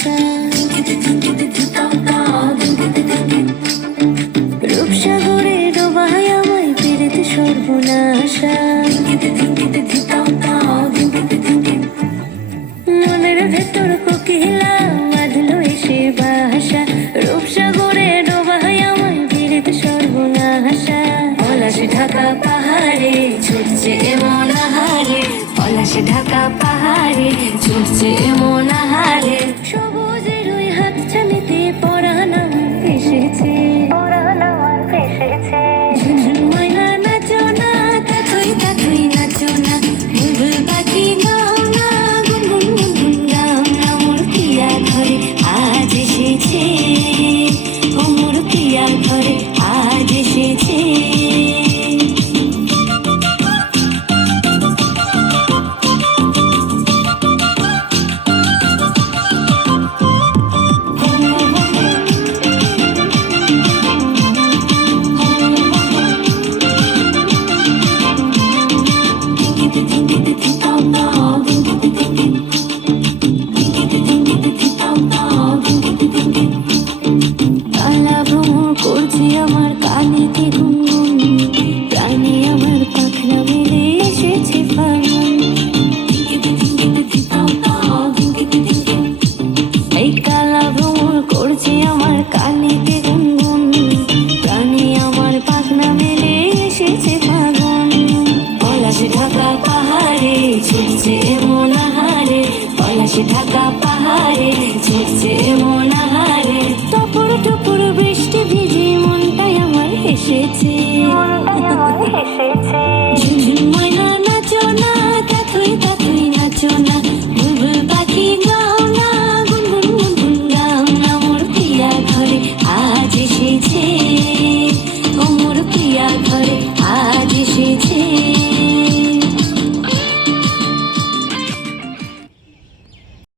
আশা। রূপসাগরে ডোবায় আমায় পেরেতে সর্বনাশা। মনের ভেতর কোকিলা বাঁধলো এসে বাসা। রূপসাগরে ডোবায় আমায় পেরেতে সর্বনাশা। পলাশে ঢাকা পাহাড়ে ছুটছে এমন আহারে, পলাশে ঢাকা পাহাড়ে ছুটছে এমন আহারে। সবুজের ওই হাত ছানিতে পরাণ আমার এসেছে, ঝুনঝুন ময়না নাচো না, কাকুই কাকুই নাচো না, বুলবুল পাখি গাও না, গুনগুন গুনগুন গাও না। মোর পিয়া ঘরে আজ এসেছে, ও মোর পিয়া ঘরে আজ এসেছে। কালা ভ্রমর করছে আমার কানেতে গুনগুন, প্রাণে আমার পাখনা মেলে এসেছে ফাগুন। এই কালা ভ্রমর করছে আমার কানেতে গুনগুন, প্রাণে আমার পাখনা মেলে এসেছে ফাগুন। পলাশে ঢাকা পাহাড়ে ছুটছে এমন আহারে, পলাশে ঢাকা পাহাড়ে